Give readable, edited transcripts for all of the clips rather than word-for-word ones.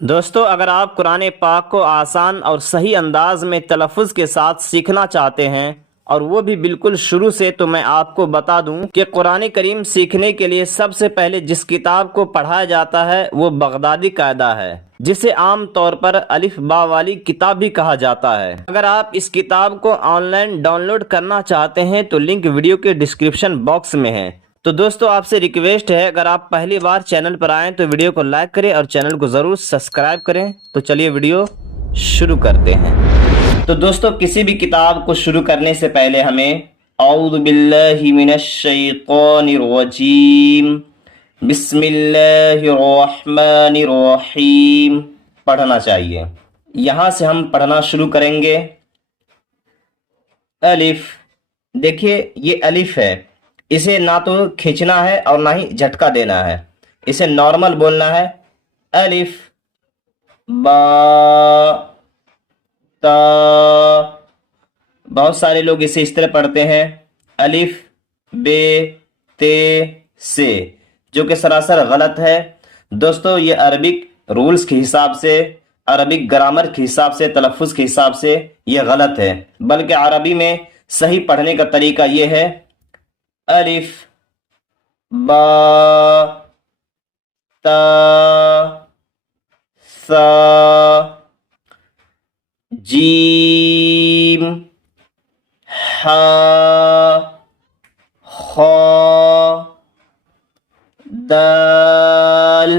دوستو، اگر آپ قرآن پاک کو آسان اور صحیح انداز میں تلفظ کے ساتھ سیکھنا چاہتے ہیں اور وہ بھی بالکل شروع سے، تو میں آپ کو بتا دوں کہ قرآن کریم سیکھنے کے لیے سب سے پہلے جس کتاب کو پڑھایا جاتا ہے وہ بغدادی قاعدہ ہے، جسے عام طور پر الف با والی کتاب بھی کہا جاتا ہے۔ اگر آپ اس کتاب کو آن لائن ڈاؤن لوڈ کرنا چاہتے ہیں تو لنک ویڈیو کے ڈسکرپشن باکس میں ہے۔ تو دوستو، آپ سے ریکویسٹ ہے، اگر آپ پہلی بار چینل پر آئیں تو ویڈیو کو لائک کریں اور چینل کو ضرور سبسکرائب کریں۔ تو چلیے ویڈیو شروع کرتے ہیں۔ تو دوستو، کسی بھی کتاب کو شروع کرنے سے پہلے ہمیں اعوذ باللہ من الشیطان الرجیم بسم اللہ الرحمن الرحیم پڑھنا چاہیے۔ یہاں سے ہم پڑھنا شروع کریں گے۔ الف، دیکھیے یہ الف ہے، اسے نہ تو کھینچنا ہے اور نہ ہی جھٹکا دینا ہے، اسے نارمل بولنا ہے۔ الف با تا، بہت سارے لوگ اسے اس طرح پڑھتے ہیں، الف بے تے سے، جو کہ سراسر غلط ہے۔ دوستو، یہ عربک رولز کے حساب سے، عربک گرامر کے حساب سے، تلفظ کے حساب سے یہ غلط ہے، بلکہ عربی میں صحیح پڑھنے کا طریقہ یہ ہے: الف با تا ثا جیم ہا خا دال۔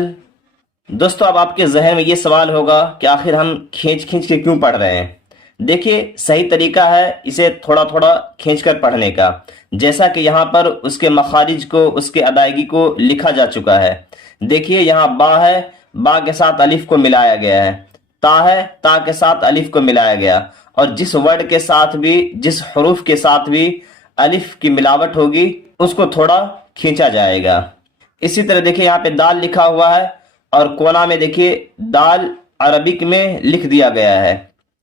دوستو، اب آپ کے ذہن میں یہ سوال ہوگا کہ آخر ہم کھینچ کے کیوں پڑھ رہے ہیں؟ دیکھیے، صحیح طریقہ ہے اسے تھوڑا تھوڑا کھینچ کر پڑھنے کا، جیسا کہ یہاں پر اس کے مخارج کو، اس کے ادائیگی کو لکھا جا چکا ہے۔ دیکھیے، یہاں با ہے، با کے ساتھ الف کو ملایا گیا ہے، تا ہے، تا کے ساتھ الف کو ملایا گیا، اور جس ورڈ کے ساتھ بھی، جس حروف کے ساتھ بھی الف کی ملاوٹ ہوگی اس کو تھوڑا کھینچا جائے گا۔ اسی طرح دیکھیے، یہاں پہ دال لکھا ہوا ہے اور کونا میں دیکھیے دال عربک میں لکھ دیا گیا ہے۔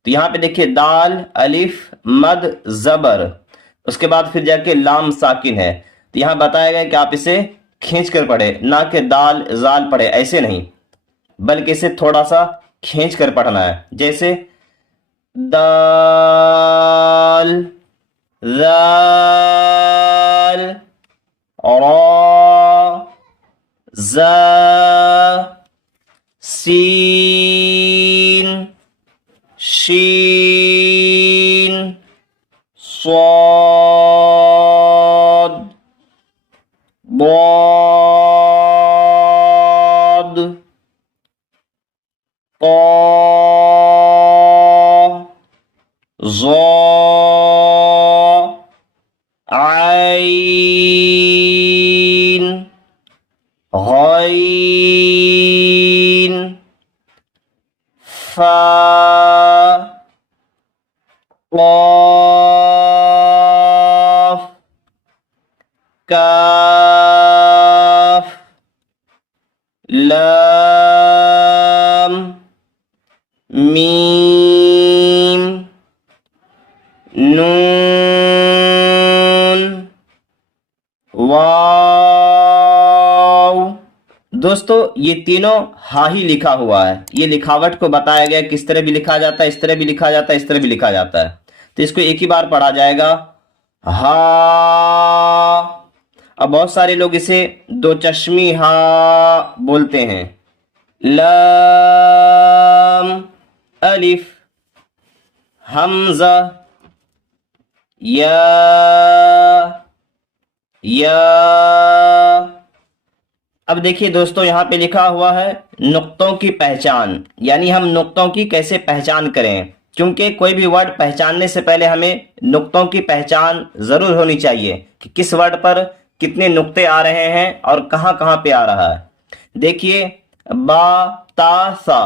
تو یہاں پہ دیکھیے دال، الف، مد، زبر، اس کے بعد پھر جا کے لام ساکن ہے۔ تو یہاں بتایا گیا کہ آپ اسے کھینچ کر پڑھے، نہ کہ دال زال پڑھے، ایسے نہیں، بلکہ اسے تھوڑا سا کھینچ کر پڑھنا ہے، جیسے دال ذال را زا سین شین صاد ضاد طا ظا عین غین فا قاف کاف لام میم نون واو۔ دوستو، یہ تینوں ہا ہی لکھا ہوا ہے، یہ لکھاوٹ کو بتایا گیا کس طرح بھی لکھا جاتا ہے، اس طرح بھی لکھا جاتا ہے، اس طرح بھی لکھا جاتا ہے۔ تو اس کو ایک ہی بار پڑھا جائے گا، ہا۔ اب بہت سارے لوگ اسے دو چشمی ہا بولتے ہیں۔ لام، الف، حمزہ، یا۔ اب دیکھیے دوستو، یہاں پہ لکھا ہوا ہے نقطوں کی پہچان، یعنی ہم نقطوں کی کیسے پہچان کریں، کیونکہ کوئی بھی ورڈ پہچاننے سے پہلے ہمیں نقطوں کی پہچان ضرور ہونی چاہیے کہ کس ورڈ پر کتنے نقطے آ رہے ہیں اور کہاں کہاں پہ آ رہا ہے۔ دیکھیے، با تا سا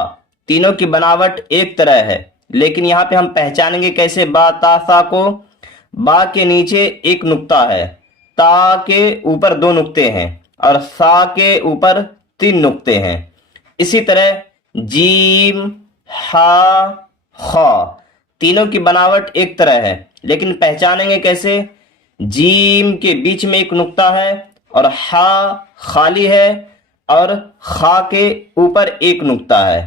تینوں کی بناوٹ ایک طرح ہے، لیکن یہاں پہ ہم پہچانیں گے کیسے با تا سا کو؟ با کے نیچے ایک نقطہ ہے، تا کے اوپر دو نقطے ہیں، اور سا کے اوپر 3 نقطے ہیں۔ اسی طرح جیم، ہا، خا تینوں کی بناوٹ ایک طرح ہے، لیکن پہچانیں گے کیسے؟ جیم کے بیچ میں ایک نقطہ ہے، اور ہا خالی ہے، اور خا کے اوپر ایک نقطہ ہے۔